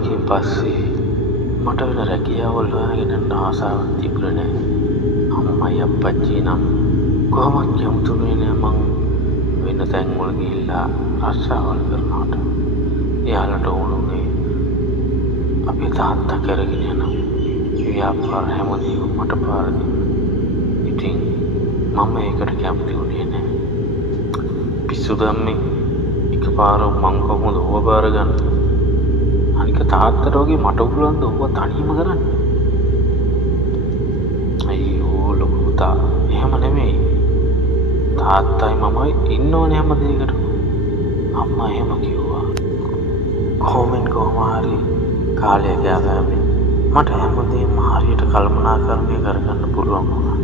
ගානකින් පස්සේ මට වෙන රැකියාවල් හොයාගෙන යන්න ආසාවක් තිබුණේ නැහැ. අම්මයි අප්පච්චි නම් කොහොමත් යමුතුනේ නෑ මං වෙන තැන්වල ගිහිල්ලා රස්සාවල් කරනවට. එයාලට ඕනුනේ අපේ තාත්තා කරගෙන යන ව්‍යාපාර හැමදේම මට පාර දෙන්න. ඉතින් මම ඒකට කැමති වුණේ නෑ. පිස්සු දැම්මේ එකපාර මං කොහොමද ඕව බාර ගන්න? අනික තාත්තට වගේ මට පුළුවන් ද ඕව තනියම කරන්න? අයියෝ ලොකු පුතා, එහෙම නෙමෙයි. තාත්තයි මමයි ඉන්න ඕනේ හැම දෙයකට. අම්මා එහෙම කිව්වා. කොහොම හරි කාලය ගියාම මට හැමදේම හරියට කල්පනාකරණය කරගන්න පුළුවන් වුණා.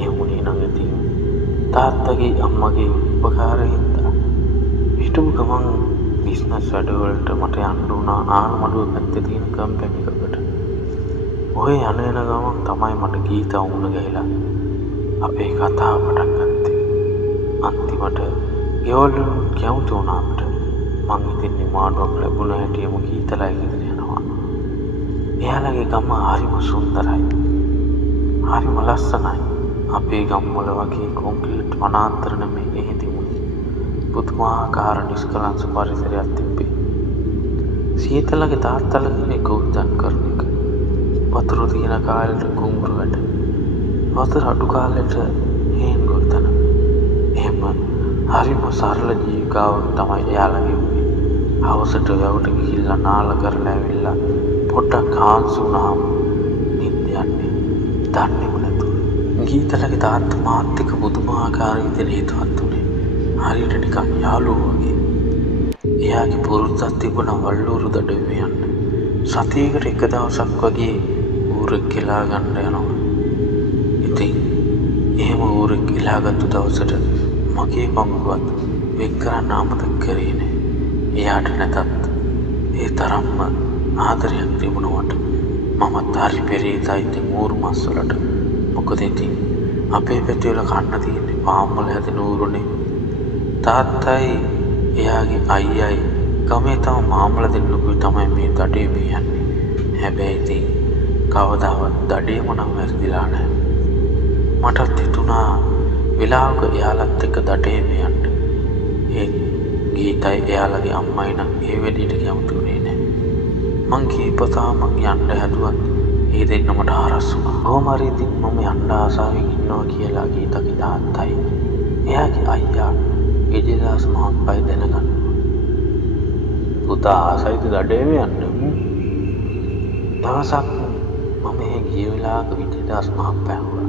ඒ වුණේ නම් ඉතින් තාත්තගේ අම්මගේ උපකාරයෙන් හිටපු ගමන් බිස්නස් වැඩවලට මට යන්න වුණා ආනමඩුව පැත්තේ තියෙන කම්පැනි එකකට. ඔය යන ගමන් තමයි මට ගීතා වුණ ගිහලා අපේ කතාව පටන් ගත්තේ. අන්තිමට ගෙවල් කැමති වුණා අපිට. මං ඉතින් නිමාඩුවක් ලැබුණ හැටිම ගීතලා ඉගෙන යනවා. එයාලගේ ගම හරිම සුන්දරයි. හරිම ලස්සනයි. අපේ ගම්වල වගේ කොන්ක්‍රීට් වනාන්තර නෙමෙයි එහෙ තිබුණේ. පුදුමාකාර නිෂ්කලංශ පරිසරයක් තිබ්බේ. සීතලගේ තාත්තලගේ කෝච්චන් කරන එක. වතුර තියෙන කාලෙට කුඹුරු වැඩ. වතුර අඩු කාලෙට හේන් ගොතන. එහෙම හරිම සරල ජීවිකාවක් තමයි එයාලගේ වුණේ. හවසට වැවට ගිහිල්ලා නාල කරලා ඇවිල්ලා පොඩ්ඩක් හාන්සි වුණාම නිින්ද යන්නේ දන්නේම නැතුව. ගීතලගේ තාත්තා මාත් එක්ක පුදුමාකාර විදිහට හිතවත් උනේ. හරියට නිකන් යාළුවෝ වගේ. එයාගේ පුරුද්දක් තිබුණා වල්ලూరు දඩුවේ යන්න. සතියකට එක දවසක් වගේ ඌරෙක් කියලා ගන්න යනවා. ඉතින් එහෙම ඌරෙක් ඉලාගත්තු දවසට මගේ පංගුවත් වෙක් කරන්න අමතක කරේ නෑ. එයාට නැතත් ඒ තරම්ම ආදරයක් තිබුණාට මමත් හරි පෙරේතයි ඉතින් ඌරු මස් වලට. මොකද ඉතින් අපේ පැත්තේ වල කන්න තියෙන්නේ පාම් වල හැදෙන ඌරුනේ. තාත්තයි එයාගේ අයියයි ගමේ තම මාමල දෙන්නෙකුයි තමයි මේ දඩේ බියන්නේ. හැබැයි ඉතින් කවදාවත් දඩේම නම් වැරදිලා නැහැ. මටත් හිතුණා වෙලාවක එයාලත් එක්ක දඩේ බියන්න. ඒ ගීතයි එයාලගේ අම්මයි නම් ඒ වෙලෙට කැමති වුණේ නැහැ. මං කීපතාම යන්න හැදුවත් ඒ දෙන්න මට හරස් වුණා. කොහොම හරි ඉතින් මම යන්න ආසාවෙන් ඉන්නවා කියලා ගීතගේ තාත්තයි එයාගේ අයියා එජිදාස් මහත්මයි දැනගන්න. පුතා ආසයිද දඩේම යන්න? දවසක් මම එහෙ ගිය වෙලාවක විජේදාස් මහත්මයා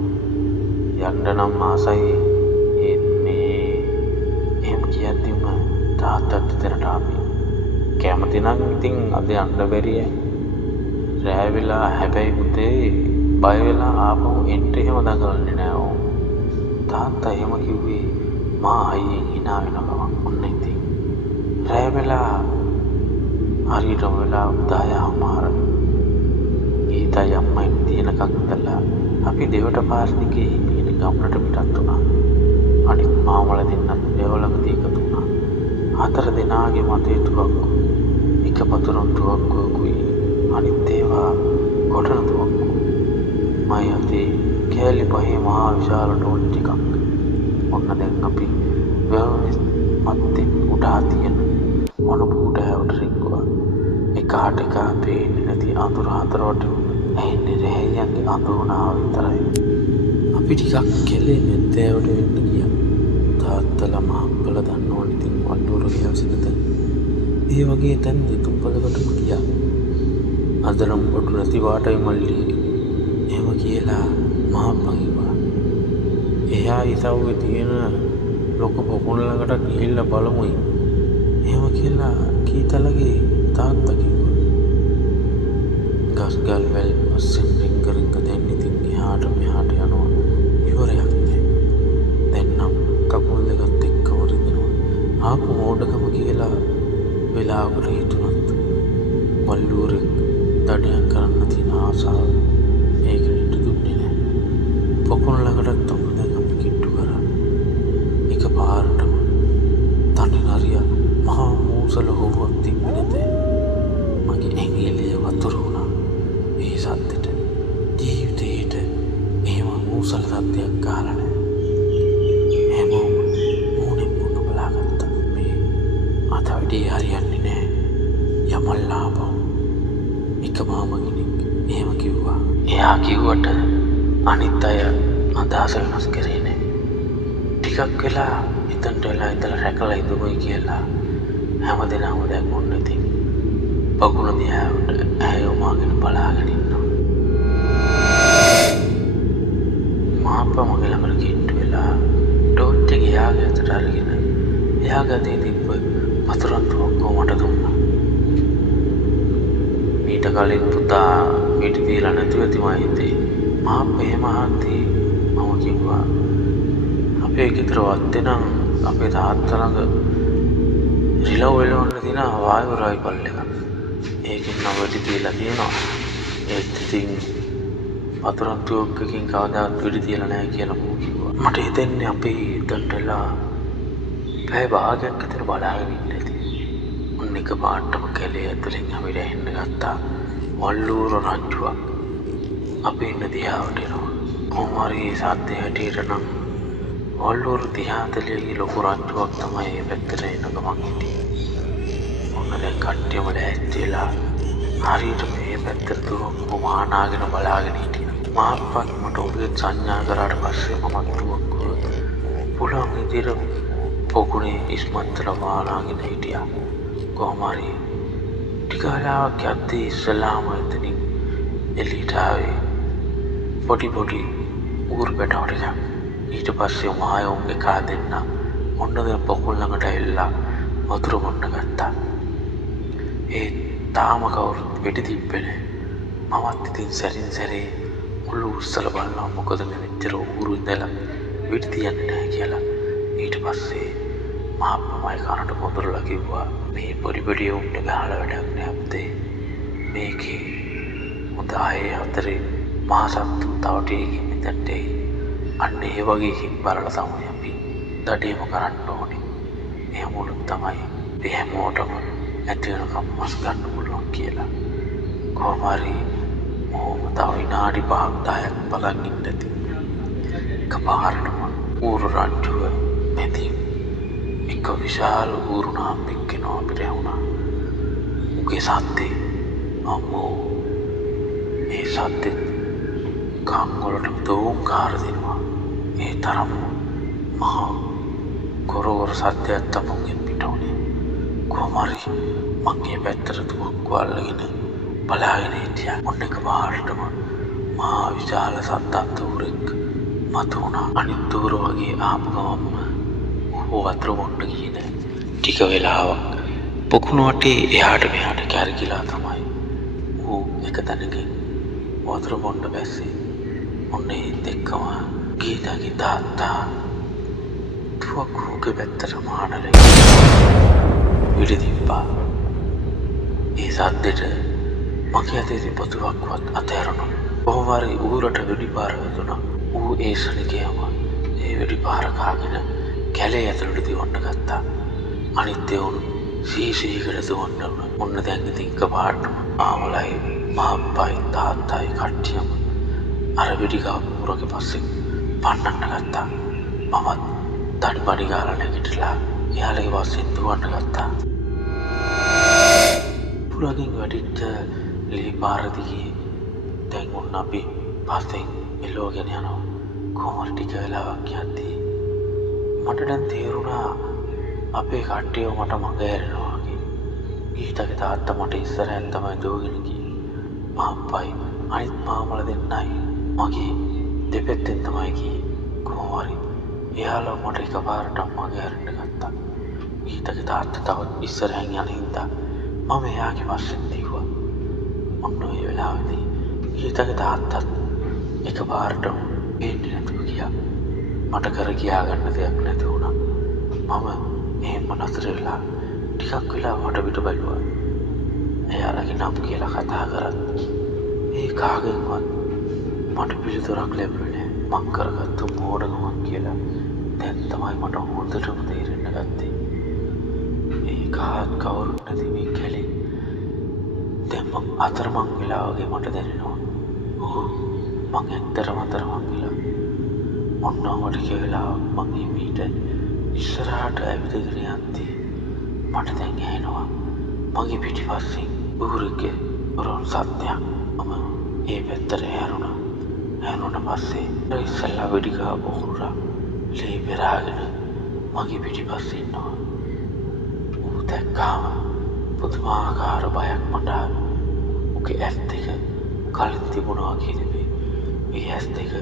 යන්න නම් ආසයි. ඒත් මේ එහෙම කියද්දිම තාත්තත් එතනට ආපි. කැමති නම් ඉතින් අද යන්න බැරිය. රෑ වෙලා හැබැයි පුතේ බය වෙලා ආපහු එන්න එහෙම දඟලන්නේ නෑ ඕ. තාත්තා එහෙම කිව්වේ මා අයියෙන් hina වෙනවා. ඔන්න ඉතින් රෑ වෙලා හරියට වෙලා 10:00 ගීතයි අම්මයි තියෙනකන් ඉඳලා අපි දෙවට පාස්නිකේ ඉන්න ගමනට පිටත් වුණා. අනිත් මාමල දෙන්නත් දෙවලක එකතු වුණා. 4 දෙනාගේ මතේ තුවක්කු. එක පතුරක් තුවක්කුවකුයි අනිත් ඒවා කොටන තුවක්කු. මයි අතේ කෑලි පහේ මහා විශාල ඩෝල් ටිකක්. ඔන්න දැන් අපි වැවුනේ මත්තේ උඩා තියෙන මොනපුට හැවට රිංගුවා. එකාට එක පේන්නේ නැති අඳුර හතරවට ඇහින්නේ රැහැයන්ගේ අඳුනාව විතරයි. අපි ටිකක් කෙලේ මෙත්තෑවට වෙන්න ගියා. තාත්තලා මහප්පල දන්නවනේ ඉතින් වල්ලూరు ගියවසිනද. ඒ වගේ තැන් දෙතුන් පළකටම ගියා. අදරම් පොඩු නැති වාටයි මල්ලි එහෙම කියලා මහප්පා කිව්වා. එයා ඉසව්වේ තියෙන ලොකු පොකුණ ළඟට ගිහිල්ලා බලමුයි. එහෙම කියලා කීතලගේ තාත්තා කිව්වා. ගස්ගල් වැල් ඔස්සෙන් රිංග දැන් ඉතින් එහාට මෙහාට යනවා. ඉවරයක් නෑ. දැන් නම් කකුල් දෙකත් එක්කම රිදෙනවා. ආපු මෝඩකම කියලා වෙලාවකට හිතුණත් වල්ලూరుෙක් දඩයන් කරන්න තියෙන ආසාව ඒකට දුන්නේ නෑ. පොකුණ ළඟටත් තමුදගම කිට්ටු කරා. එක පාරටම තනිනරිය මහා මූසල හොරුවක් තිබ්බේ නැතේ. සද්දෙට ජීවිතේට එහෙම මූසල සද්දයක් අහලා නැහැ. හැමෝම මූණෙන් මූණ බලාගත්තා. මේ අත වැඩේ හරියන්නේ නැහැ. යමල්ලාපෝ එක මාම කෙනෙක් එහෙම කිව්වා. එයා කිව්වට අනිත් අය අදහස වෙනස් කරේ නැහැ. ටිකක් වෙලා එතනට වෙලා ඉඳලා රැකලා ඉඳුමයි කියලා හැමදෙනාම දැන් ඔන්න ඉතින් පකුණ දිහාට ඇයෝමාගෙන බලාගෙන ඉන්නවා. මාප්පා මගේ ළඟට කිට්ටු වෙලා ටෝච් එක එයාගේ අතට අරගෙන එයාගේ අතේ තිබ්බ වතුරන්තු ඔක්කොම මට දුන්නා. ඊට කලින් පුතා පිටි දීලා නැතුව තියම හිතේ. මාප්පා එහෙම අහද්දී මම කිව්වා අපේ ගෙදර වත්තේ නම් අපේ තාත්තා ළඟ රිලව් එලවන්න තියෙන වායු රයිෆල් එකක්. ඒකෙන් නම් වෙඩි තියලා තියෙනවා. ඒත් ඉතින් වතුරන්තු ඔක්කකින් කවදාවත් වෙඩි තියලා නැහැ කියලා මම කිව්වා. මට හිතෙන්නේ අපි එතනට වෙලා පැය භාගයක් විතර බලාගෙන ඉන්න ඇති. ඔන්න එක පාටම කැලේ ඇතුලෙන් අපිට එන්න ගත්තා වල්ලූර රංචුවක්. අපි ඉන්න දිහාවට එනවා. කොහොම හරි සාද්දේ හැටියට නම් වල්ලූර දිහාතලේ ලොකු රංචුවක් තමයි මේ පැත්තට එන ගමන් හිටියේ. ඔන්න දැන් කට්ටියම ලෑස්ති වෙලා හරියට මේ පැත්තට දුවපු මහානාගෙන බලාගෙන හිටියා. මාප්පත් මට ඔබේ සංඥා කරාට පස්සේ මමත් දුවක්කුව පුළුවන් විදිහට පොකුණේ ඉස්මත්තල වාලාගෙන හිටියා. කොහොම හරි ටික වෙලාවක් යද්දී ඉස්සලාම එතනින් එළියට ආවේ පොඩි ඌරු පැටව ටිකක්. ඊට පස්සේ මායෝන් එකා දෙන්න ඔන්න දැන් පොකුණ ළඟට ඇවිල්ලා වතුර බොන්න ගත්තා. ඒ තාම කවුරුත් වෙඩි තිබ්බේ නැහැ. මමත් ඉතින් සැරින් සැරේ මුළු උස්සල බලනවා මොකද මේ මෙච්චර ඌරු ඉඳලා වෙඩි තියන්නේ නැහැ කියලා. ඊට පස්සේ මහප්පමයි කනට පොඳුරලා කිව්වා මේ පොඩි උන්ට ගහලා වැඩක් නෑ අපතේ. මේකේ හොඳ ආයේ අතරේ මහසත්තු තව ටිකකින් මෙතනට එයි. අන්න ඒ වගේකින් බලලා තමයි අපි දඩේම කරන්න ඕනේ. එහෙම වුණොත් තමයි මේ හැමෝටම ඇති වෙනකම් මස් ගන්න පුළුවන් කියලා. කොහොම හරි මොහොම තව විනාඩි 5ක් 10ක් බලන් ඉන්න ඇති. කපාරටම ඌරු රංචුව මෙතින් එක විශාල ඌරු නාම්පෙක් කෙනා අපිට වුණා. උගේ සද්දේ අම්මෝ ඒ සද්දේ කම් වලට දෝංකාර දෙනවා. ඒ තරම් මහා ගොරෝර සද්දයක් තමයි පිට වුණේ. කොහොම හරි මගේ පැත්තට දුවක්ව අල්ලගෙන බලාගෙන හිටියා. ඔන්න එක පාරටම මහා විශාල සද්දත් ඌරෙක් මතුවුණා. අනිත් ඌර වගේ ආපු ගමන්ම ඌ වතුර බොන්න ගියේ නෑ. ටික වෙලාවක් පොකුණ වටේ එහාට මෙහාට කැරකිලා තමයි ඌ එක තැනකින් වතුර බොන්න බැස්සේ. ඔන්න ඒත් එක්කම ගීතාගේ තාත්තා දුවක්කුගේ පැත්තට මානලේ විඩි තිබ්බා. ඒ සද්දෙට මගේ අතේ තිබ්බ දුවක්කුවත් අතහැරුණා. කොහොම හරි ඌරට වෙඩි පාර වැදුණා. ඌ ඒ ශනිකයම ඒ වෙඩි පාර කාගෙන කැලේ ඇතුළට දිවන්න ගත්තා. අනිත් ඒවුන් සීසීකට දුවන්න උනා. ඔන්න දැන් ඉතින් එකපාරටම ආමලයි මහප්පයි තාත්තයි කට්ටියම අර වෙඩි ගාපුරගේ පස්සේ පන්නන්න ගත්තා. මමත් දඩබඩි ගාලා නැගිටලා එයාලගේ පස්සේ දුවන්න ගත්තා. පුරාගෙන් වැඩිච්ච ලී පාර දිගේ දැන් ඔන්න අපි පස්සෙන් එල්ලෝගෙන යනවා. කොහොම ටික වෙලාවක් යද්දී මට දැන් තේරුණා අපේ කට්ටිය මට මඟ ඇරෙනවා වගේ. ගීතගේ තාත්තා මට ඉස්සරහින් තමයි දුවගෙන ගියේ. මහප්පයි අනිත් මාමල දෙන්නයි මගේ දෙපැත්තෙන් තමයි ගියේ. කොහොම හරි එයාලා මට එකපාරට මඟ ඇරෙන්න ගත්තා. ගීතගේ තාත්තා තවත් ඉස්සරහින් යන හින්දා මම එයාගේ පස්සෙන් දිව්වා. ඔන්න ඒ වෙලාවේදී ගීතගේ තාත්තත් එකපාරටම එන්නේ නැතුව ගියා. මට කර කියා ගන්න දෙයක් නැති වුණා. මම එහෙම නතර වෙලා ටිකක් වෙලා මට පිට බැලුවා. එයාලගේ නම් කියලා කතා කරත් ඒ කාගෙන්වත් මට පිළිතුරක් ලැබුණේ නැහැ. මං කරගත්තු මෝඩකමක් කියලා දැන් තමයි මට හොඳටම තේරෙන්න ගත්තේ. ඒ කාත් කවුරුත් නැති මේ කැලේ දැන් මං අතරමං වෙලා වගේ මට දැනෙනවා. මං ඇත්තටම අතරමං වෙලා ඔන්න ඔහොමට කියලා මං මීට ඉස්සරහට ඇවිදගෙන යද්දී මට දැන් ඇහෙනවා මගේ පිටිපස්සෙන් උගුරෙක්ගේ රොන් සද්දයක්. මම ඒ පැත්තට හැරුණ පස්සේ ඉස්සල්ලා වෙඩි ගහපු කුරුරා ලේ පෙරාගෙන මගේ පිටිපස්සේ ඉන්නවා. ඌ දැක්කාම පුදුමාකාර බයක් මට ආවා. ඌගේ ඇස් දෙක කලින් තිබුණා වගේ නෙමෙයි. ඒ ඇස් දෙක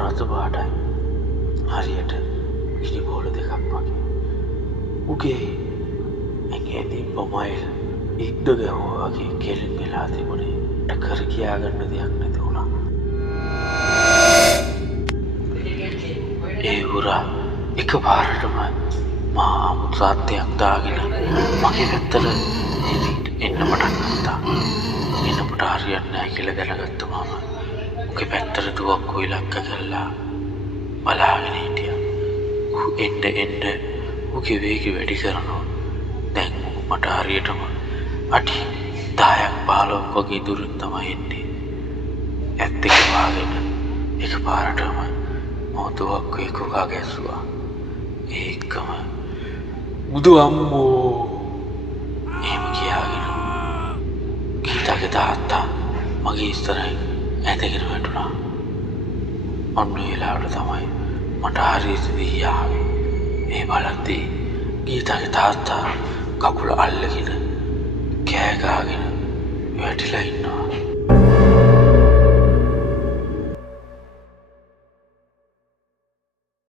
රතු පාටයි. හරියට ගිනි බෝල දෙකක් වගේ. ඌගේ ඇඟේ දිබ්බමයිල් ඉද්ද ගැහුවා වගේ කෙලින් වෙලා තිබුණේ. කර කියා ගන්න දෙයක් නැති වුණා. ඒ උරා එකපාරටම මා අමුසාත්‍යයක් දාගෙන මගේ පැත්තට එන්න පටන් ගත්තා. එන්නකොට හරියන්නේ නැහැ කියලා දැනගත්තා මම. උගේ පැත්තට දුවක් කොයිලක්ක කරලා බලාගෙන හිටියා. ඌ එන්න උගේ වේගය වැඩි කරනවා. දැන් මට හරියටම අඩි 10ක් 15ක් වගේ දුරින් තමයි එන්නේ. ඇත්ත එක වාගෙන එකපාරටම මොදුවක් එකකා ගැස්සුවා. ඒකම බුදු අම්මෝ එහෙම කියාගෙන ගීතාගේ තාත්තා මගේ ඉස්සරහින් ඇඳගෙන වැටුණා. ඔන්න ඒ වෙලාවට තමයි මට හරියට සිහිය ආවේ. ඒ බලද්දී ගීතාගේ තාත්තා කකුල අල්ලගෙන කෑ ගහගෙන වැටිලා ඉන්නවා.